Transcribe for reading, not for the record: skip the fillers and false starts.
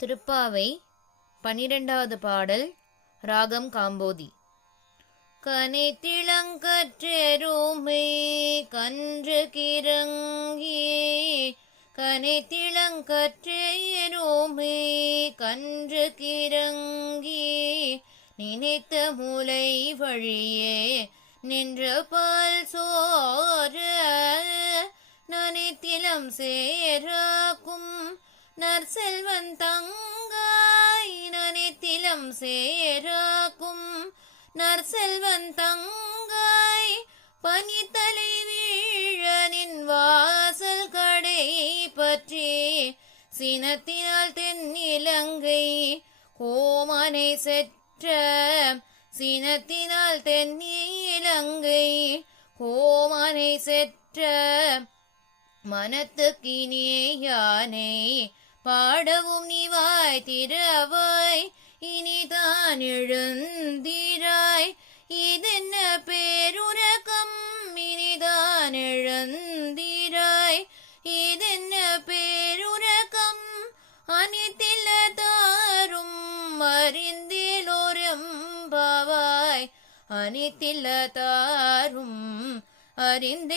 திருப்பாவை 12வது பாடல். ராகம் காம்போதி. கனைத்திளங்கற்றெருமை கன்று கிறங்கியே கனைத்திளங்கற்றெருமை கன்று கிறங்கியே நினைத்த முலை வழியே நின்ற பால் சோர நனைத்திலம் சேராக்கும் நற்செல்வன் தங்காய் நனைத்திலம் சேராக்கும் நற்செல்வன் தங்காய் பனித்தலை வீழனின் வாசல் கடை பற்றி சினத்தினால் தென்னிலங்கை கோமனை செற்ற சினத்தினால் தென்னிலங்கை கோமனை செற்ற மனத்துக்கினியே யானை பாடவும் நீவாய் திறவாய் இனிதான் எழுந்திராய் இதென்ன பேருரகம் இனிதான் எழுந்திராய் இதென்ன பேருரகம் அனித்தில தாரும் அறிந்திலோரெம்பாவாய் அனித்தில தாரும் அறிந்திலோரெம்பாவாய்.